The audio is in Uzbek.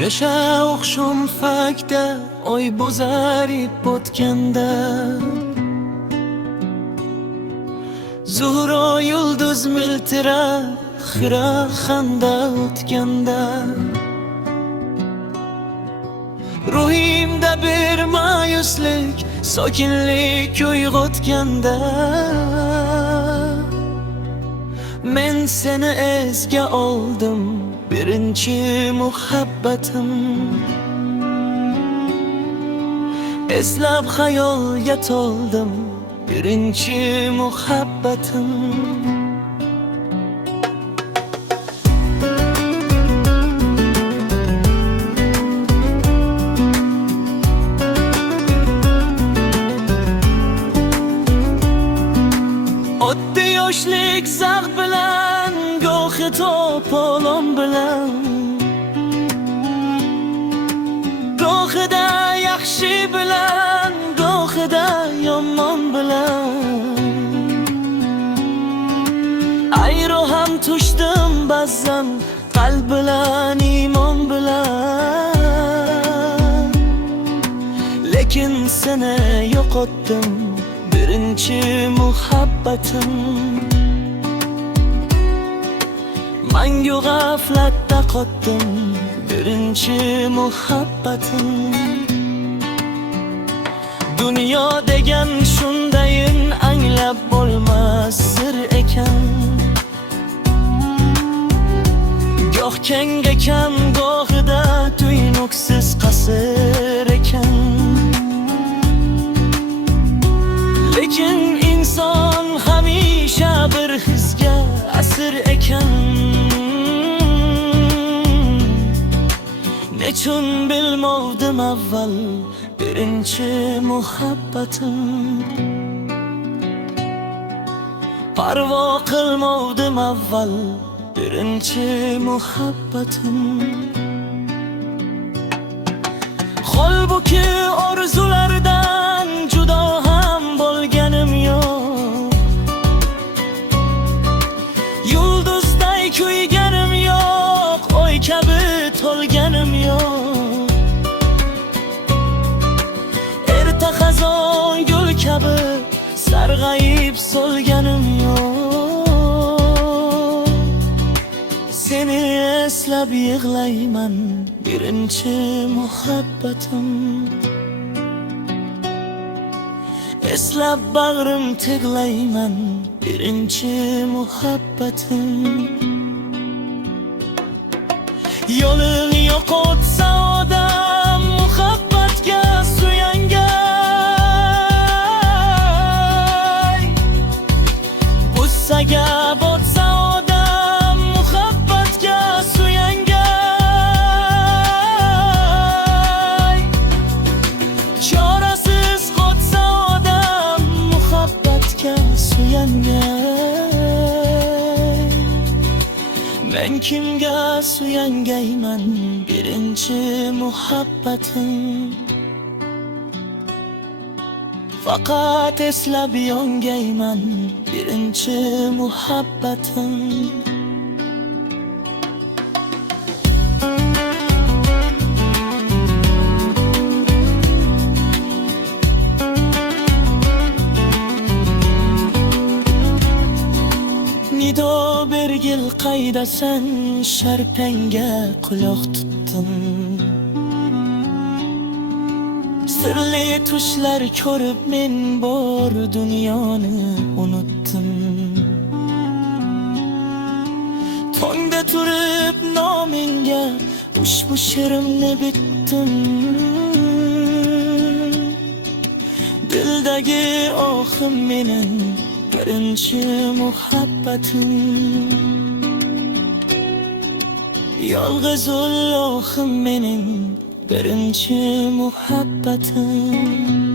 Kecha oqshom fakda oy bo'zarib o'tganda, zuhro yulduz miltirab xira xanda o'tganda, ruhimda bir ma'yuslik sokinlik uyg'otganda, men seni esga oldim birinchi muhabbatim. Eslab xayolga to'ldim birinchi muhabbatim. O'tdi yoshlik zag' bilan, gohi to'polon bilan, gohida yaxshi bilan, gohida yomon bilan. Ayro ham tushdim ba'zan qalb bilan, iymon bilan, lekin seni yo'qotdim birinchi muhabbatim. Mangu g'aflatda qotdim birinchi muhabbatim. Dunyo degan shundayin anglab bo'lmas sir ekan, goh keng ekan, gohida tuynuksiz qasr ekan. Lekin inson hamisha bir hisga asir ekan. Nechun bilmovdim avval birinchi muhabbatim. Parvo qilmovdim avval birinchi muhabbatim. Holbuki orzulardan judo ham bo'lganim yo'q, yulduzday kuyganim yo'q, oy kabi to'lganim yo'q. Erta xazon gul kabi sarg'ayib so'lganim yo'q. Seni eslab yig'layman birinchi muhabbatim. Eslab bag'rim tig'layman birinchi muhabbatim. Yo'lin yo'qotsa odam muhabbatga suyangay, g'ussaga botsa odam muhabbatga suyangay, chorasiz qotsa odam muhabbatga suyangay. Men kimga suyangayman birinchi muhabbatim. Faqat eslab yongayman birinchi muhabbatim. Nido bergil qaydasan, sharpangga quloq tutdim. Sirli tushlar ko'rib men bor dunyoni unutdim. Tongda turib nomingga ushbu she'rimni bitdim. Dildagi ohim mening birinchi muhabbatim. Yolg'iz ullohim mening birinchi muhabbatim.